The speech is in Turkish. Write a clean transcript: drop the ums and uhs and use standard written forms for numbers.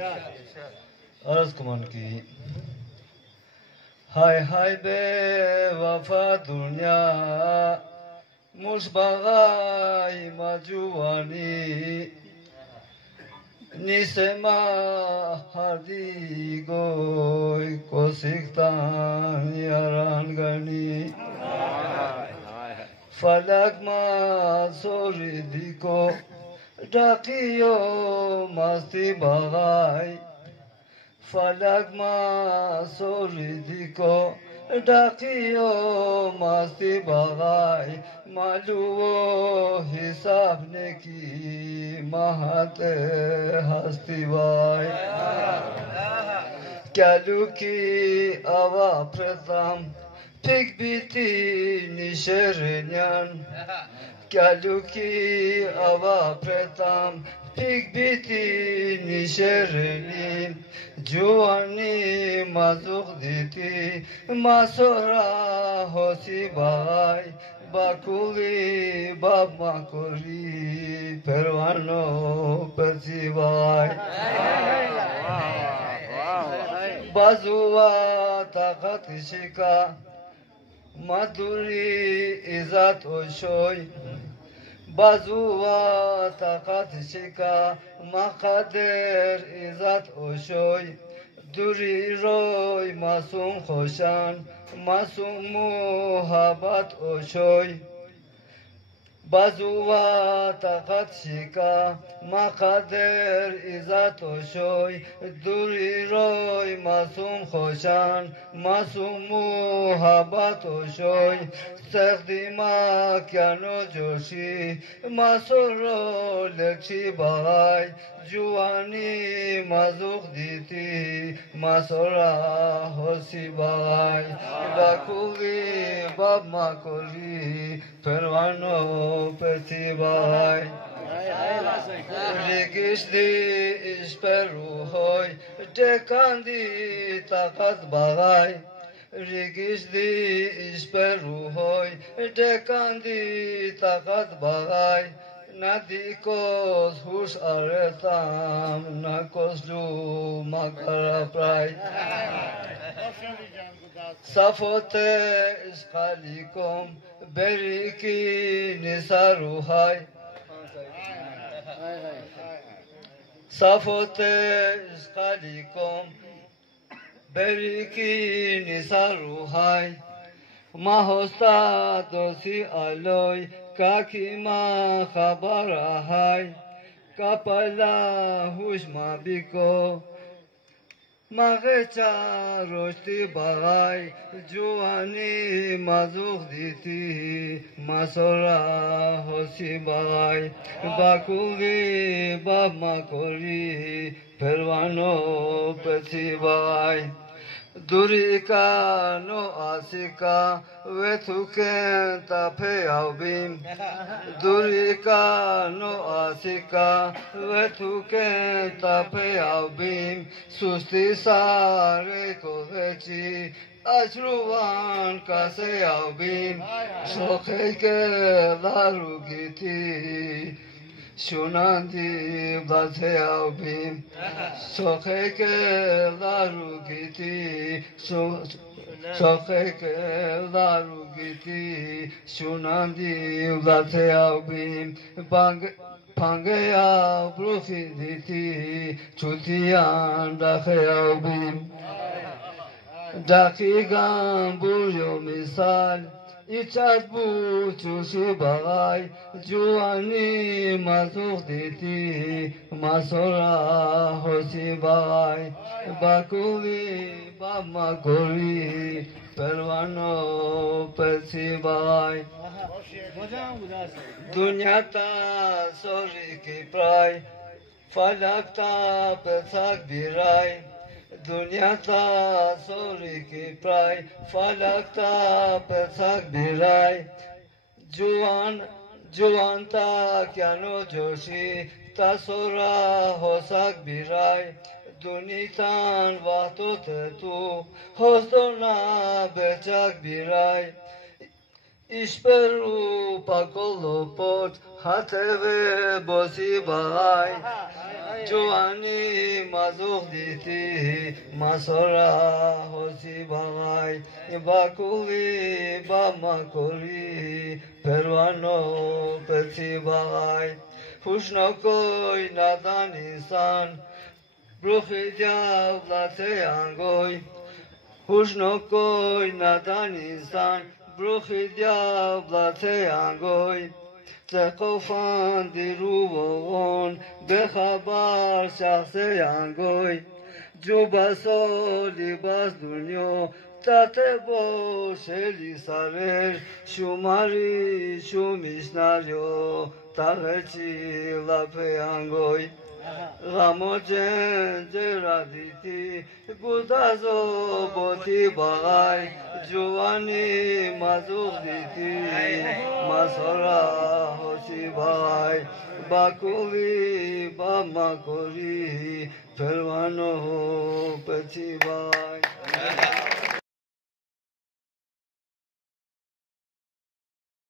अर्ज कुमान की हाय हाय बे वफा दुनिया मुस्बगाई मजुवानी निसेमा हदी गोई कोसिकतान यारानगनी फलक मा सोरी दिको डाकियो मस्ती बगाई फलक मा सोरी दिको डाकियो मस्ती बगाई मालूओ हिसाब ने की महते हस्ती बाई क्यालू की आवा प्रथम Pek biti nişerinyan Kyaluki ava pretam Pek biti nişerenin Juani mazuk diti Masora hosi bay Bakuli bab makuri Pervano persivay Bazuwa takat shika Maduri izat oshoy Bazuwa takat shika Maqader izat oshoy Duri roy masum khoshan Masum muhabbat oshoy Bazuwa takat shika Maqader izat oshoy Duri roy masum khoshan Masum muhabbat oshoy Serdima kyano joshi Masoro lekchi bagay Juani mazuk diti Masora hosi bagay Bakuli bab makoli Pervano peti bagay Rigishli ishperuhoy Dekandi takat bagay Rigishli ishperuhoy Dekandi takat bagay Nadikos hush aretam Nakoslu makara pray Safote ishkalikom Beriki nisaruhay Safote ishkalikom Beriki nisaruhay Mahosta dosi aloy Kakima khabarahay Kapala hush mabiko Maghecha roshti bagay Juani mazuk diti Masora hosi bagay Bakuli bab makori Pervano peti bagay Durika no asika Vetuken tape avbim Durika no asika Vetuken tape avbim Susti sare kovechi Ajruvan kase avbim Shokheke darugiti Shunandi bate avbim Shokheke darugiti Shokheke darugiti Shunandi bate avbim Pangeya brufiditi Chutiyan dakhe avbim Dakigan buryo misal İçat bu çuşu bagay Juani mazuk diti Masora hosi bagay Bakuli bama gori Pervano persi bagay Dünyata sori ki pray Falakta pesak biray Dünyata sori ki pray Falakta pesak biray Juanta kyano joshi Tasora hosak biray Dunitan vahtot tu Hostona bechak biray İşperu pakolo pot hateve bosi bagai Joani mazuk diti masora hosi bagai bakuli bamakuri perwano peti bagai Hushnokoi nadan insan bruchidya vlate angoi Hushnokoi nadan insan bruchidya vlate angoi Zekofan diruvon bechabar shachse yangoy Jubaso libas dunyo tatebo shelisarer Shumari shumishnaryo tahechi lape yangoy Ramojen zeraditi gudazo boti bagai Juani mazuk diti masora hoshi bagai Bakuli bamakori perwano peti bagai